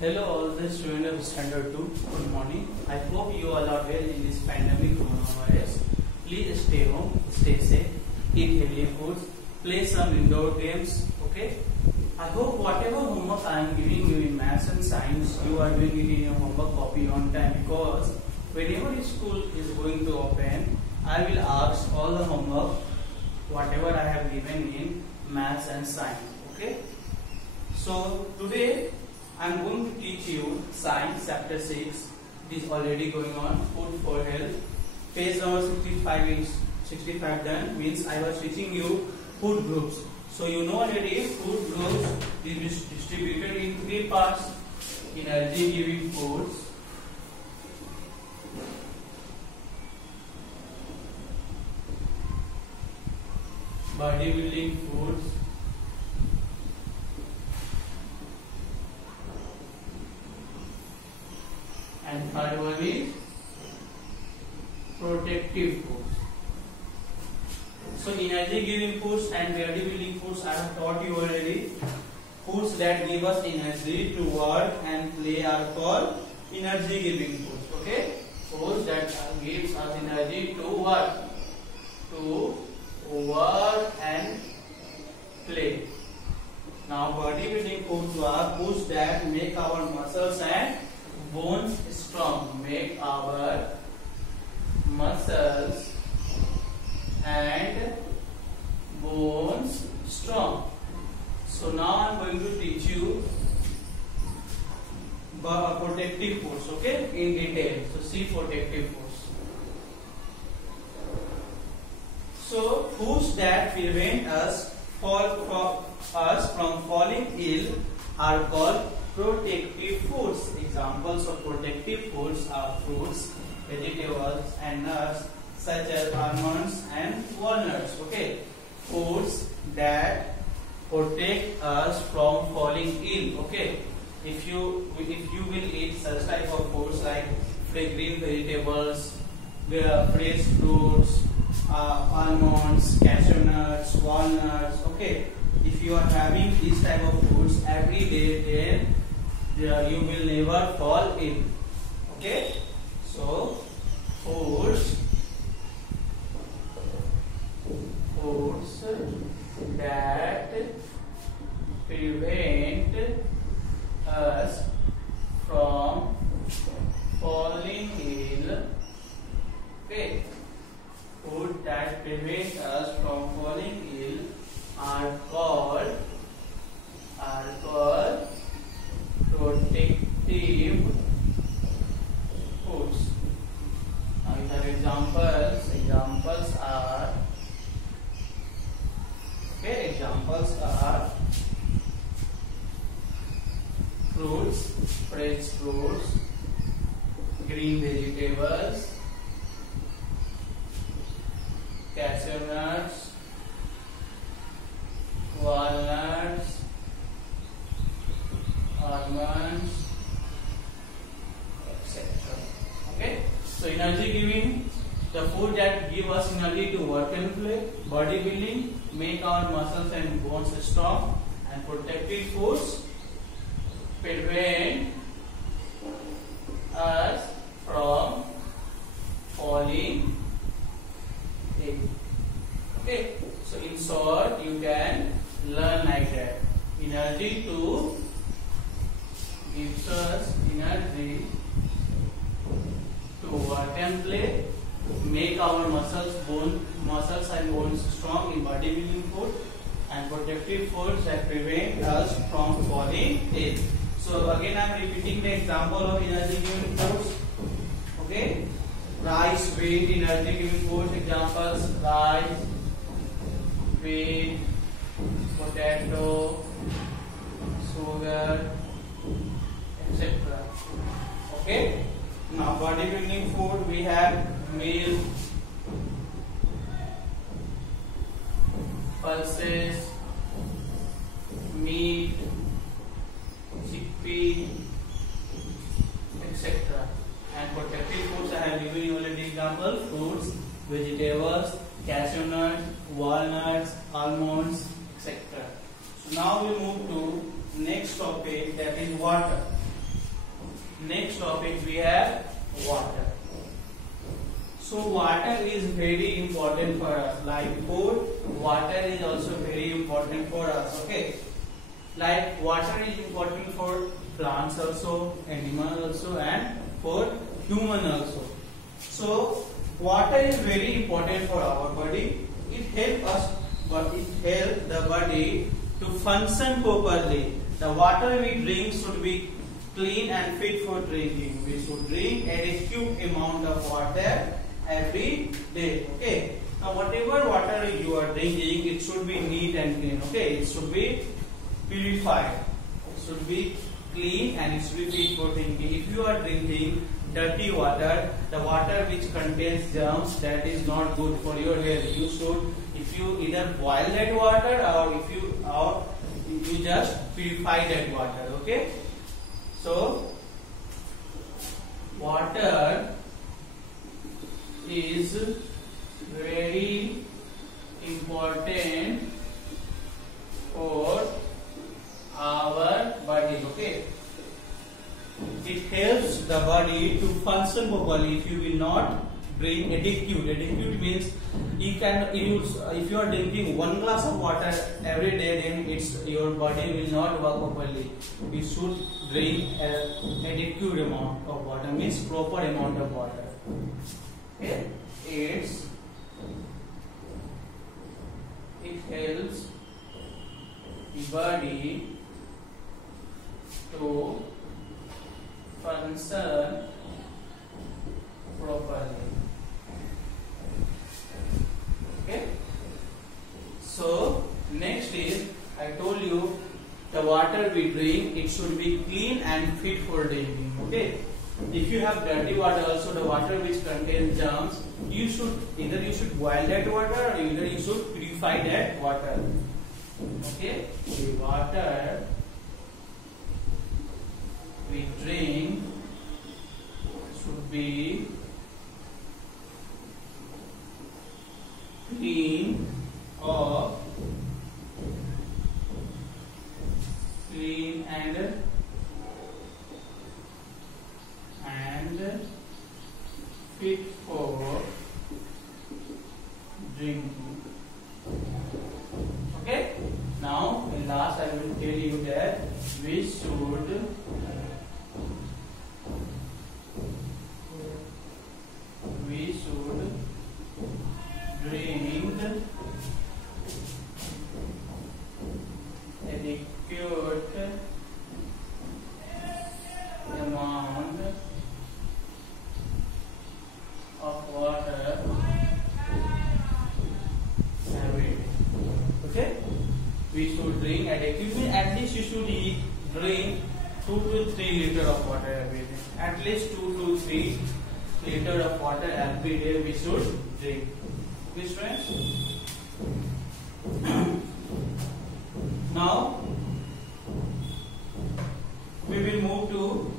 Hello all the students of Standard 2. Good morning. I hope you all are well in this pandemic coronavirus. Please stay home, stay safe, eat healthy foods, play some indoor games. Okay. I hope whatever homework I am giving you in maths and science, you are doing it in your homework copy on time, because whenever the school is going to open, I will ask all the homework whatever I have given in maths and science. Okay. So today I am going to teach you Science Chapter 6. It is already going on. Food for Health. Page number 65 is 65 done. Means I was teaching you food groups. So you know already food groups is distributed in three parts: energy giving foods, bodybuilding foods, and third one is protective foods. So energy giving foods and bodybuilding foods I have taught you already. Foods that give us energy to work and play are called energy giving foods. Okay? Foods that gives us energy to work and play. Now bodybuilding foods are foods that make our muscles and bones strong, make our muscles and bones strong. So now I am going to teach you protective foods, okay, in detail. So see protective foods. So foods that prevent us from falling ill are called protective foods. Examples of protective foods are fruits, vegetables and nuts such as almonds and walnuts. Okay, foods that protect us from falling ill. Okay, if you will eat such type of foods like green vegetables, fresh fruits, almonds, cashew nuts, walnuts. Okay, if you are having these type of foods every day, then you will never fall ill. Okay, so foods that prevent us from falling ill. Okay, food that prevent us from falling ill are called protective foods. Now we have examples. Examples are fruits, fresh fruits, green vegetables, cashew nuts, walnuts, almonds, etc. Okay, so energy giving, the food that give us energy to work and play. Bodybuilding, make our muscles and bones strong. And protective foods prevent us from falling ill. Okay, so in short you can learn like that. Energy to gives us energy to work and play, make our muscles and bones strong in bodybuilding food, and protective foods that prevent us from falling ill. So again I am repeating the example of energy giving foods. Okay, rice, wheat, energy giving foods. Examples: rice, wheat, potato, sugar, etc. Okay. Now bodybuilding food, we have milk, pulses, meat, chickpea, etc. And protective foods I have given you already example: fruits, vegetables, cashew nuts, walnuts, almonds, etc. So now we move to next topic, that is water. Next topic we have water. So water is very important for us. Like food, water is also very important for us. Okay. Like water is important for plants also, animals also, and for human also. So water is very important for our body. It helps us, but it helps the body to function properly. The water we drink should be clean and fit for drinking. We should drink adequate amount of water every day. Okay. Now whatever water you are drinking, it should be neat and clean. Okay. It should be purified. It should be clean and it should be fit for drinking. If you are drinking dirty water, the water which contains germs, that is not good for your health. You should, if you either boil that water or if you just purify that water. Okay. So water is very important for our body. Okay. It helps the body to function properly. If you will not drink adequate means if you are drinking 1 glass of water every day, then your body will not work properly. You should drink adequate amount of water, means proper amount of water. Okay. It helps the body to function properly. Okay. So next is, I told you the water we drink, it should be clean and fit for drinking. Okay. If you have dirty water, also the water which contains germs, you should boil that water or either you should purify that water. Okay. The water we drink should be clean and fit for drinking. Okay. Now, in last, I will tell you that we should drink adequate amount of water every day. Okay. We should drink adequately. At least you should drink 2 to 3 liters of water every day. At least 2 to 3 liters of water every day we should drink. Okay, friends. Now we will move to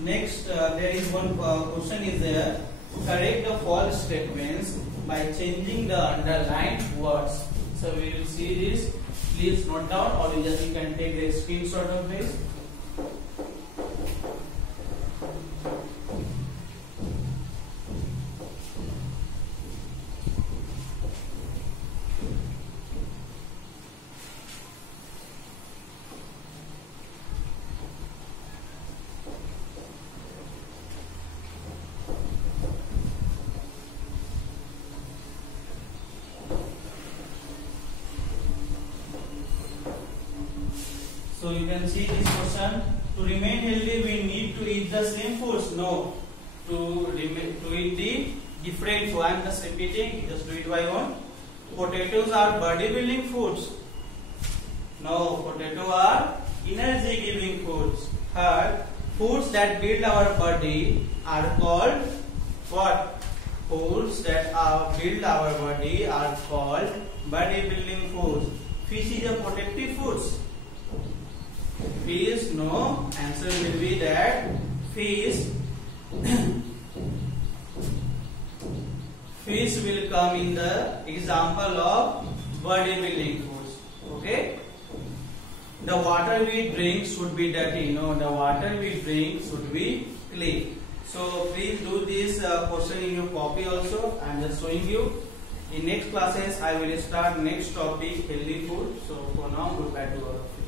next. There is one question is there. Correct the false statements by changing the underlined words. So we will see this. Please note down, or you can take the screenshot of this. So you can see this question. To remain healthy, we need to eat the same foods. No, to eat the different food. I am just repeating. Just do it by one. Potatoes are bodybuilding foods. No, potatoes are energy-giving foods. Third, foods that build our body are called what? Foods that build our body are called bodybuilding foods. Fish is a protective foods. Fish, no. Answer will be that fish will come in the example of bodybuilding foods. Okay. The water we drink should be dirty. No, the water we drink should be clean. So please do this question in your copy also. I am just showing you. In next classes I will start next topic, healthy food. So for now, goodbye to all of you.